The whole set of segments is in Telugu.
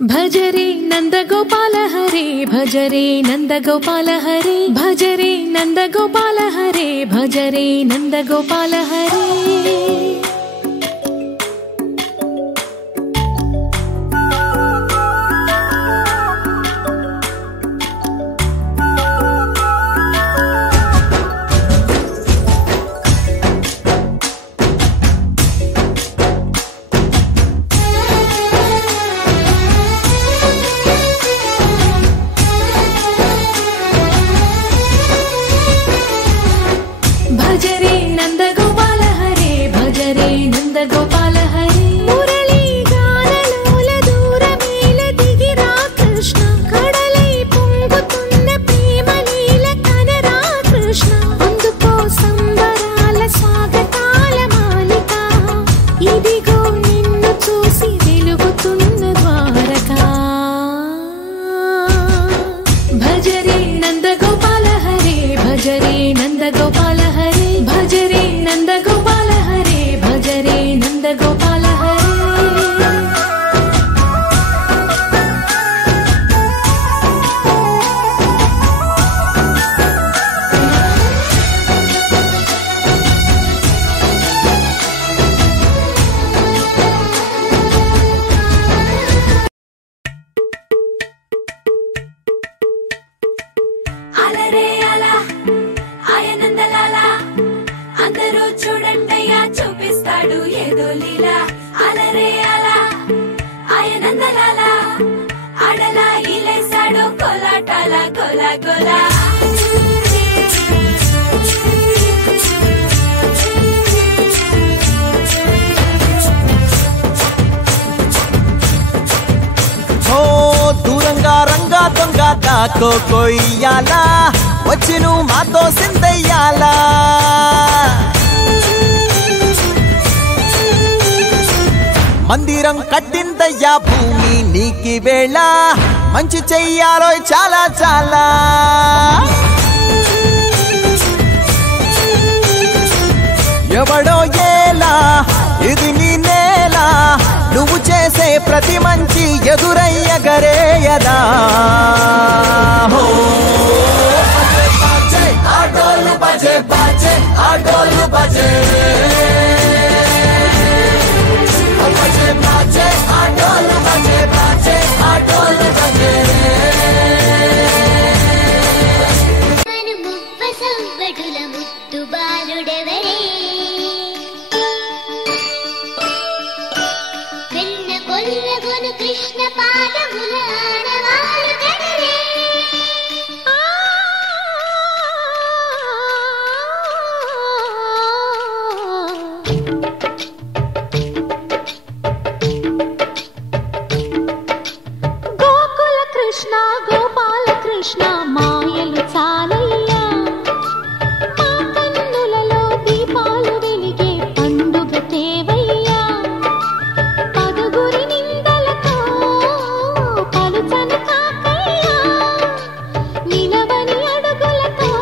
భజరే నందగోపాల హరే భజరే నందగోపాల హరే భజరే నందగోపాల హరే భజరే నందగోపాల హరే భజరే నందగోపాల హరే భజరే నందగోపాల హరే మురళీ గానలోల దూరమేల దిగిరా కృష్ణ కడలై పొంగుతున్న ప్రేమలీల కనరా కృష్ణ అందుకో సంబరాల స్వాగతాల మాలిక ఇదిగో నిన్ను చూసి వెలుగుతున్న ద్వారకా భజరే నందగోపాల హరే భజరే నందగోపాల హరే భజరే నందగోపాల హరే భజరే నందగోపాల హరే అలరే అలా ఆయనందలాలా అందరూ చూడండయ్యా చూపిస్తాడు ఏదో లీలా అలరే అలా ఆయనందలాలా ఆడలా ఇలేసాడు కోలాటాల గోలా గోలా దూరంగా రంగా దొంగ దాకో కొయ్యాలా వచ్చి నువ్వు మాతో సిందయ్యాలా మందిరం కట్టిందయ్యా భూమి నీకి వేళ మంచి చెయ్యాలో చాలా చాలా ఎవడో ఏలా ఇది నీ నేల నువ్వు చేసే ప్రతి మంచి ఎదురయ్యగరేయదా ఆటోలు బజే బజే ఆటోలు బజే బజే బజే ఆటోలు బజే బజే ఆటోలు బజే ముద్దు బాలుడెవరే వెన్న కొల్లగొను కృష్ణ పాదముల ఆడవాడు కదరే గోకుల కృష్ణ గోపాల కృష్ణ మాయలు చాలయ్యా మా కన్నులలో దీపాలు వెలిగే పండుగ తేవయ్యా పదుగురి నిందలతో పలుచని కాకయ్యా నిలవని అడుగులతో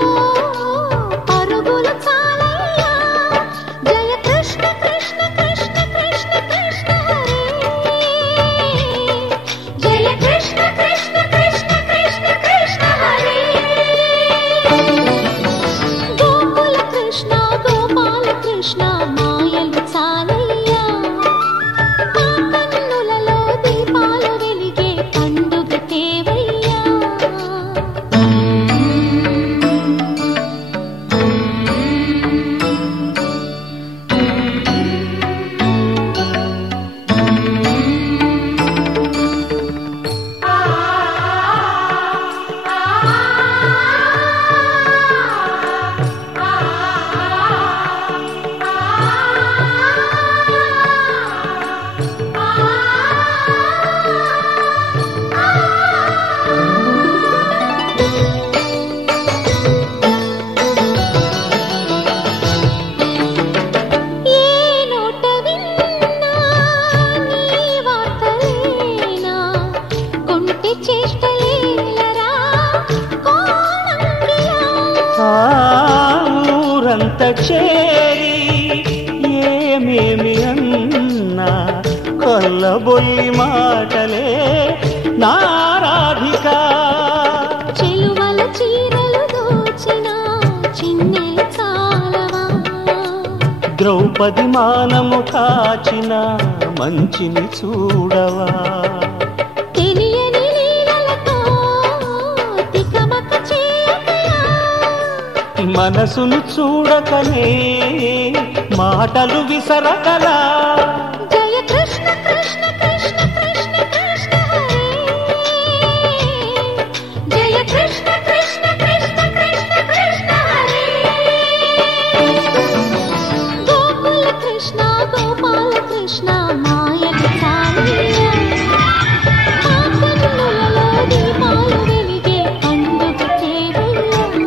పరుగులు చాలయ్యా జయ కృష్ణ కృష్ణ కృష్ణ కృష్ణ కృష్ణ హరే జయ కృష్ణ కృష్ణ కృష్ణ కృష్ణ కృష్ణ హరే గోకుల కృష్ణ గోపాల కృష్ణ మాయలు చాలయ్యా మా కన్నులలో దీపాలు వెలిగే పండుగ తేవయ్యా ఏ నోట విన్నా నీ వార్తలేనా కొంటి చేష్టలేలరా కోణంగిలా ఊరంత చేరి ఏమేమి అన్నా అల్లబొల్లి మాటలే నా రాధిక చెలువల చీరలు దోచిన చిన్నెలు చాలవా ద్రౌపది మానము కాచిన మంచిని చూడవా తెలియని లీలలతో తికమక చేయకయా మనసును చూడకనే మాటలు విసరకలా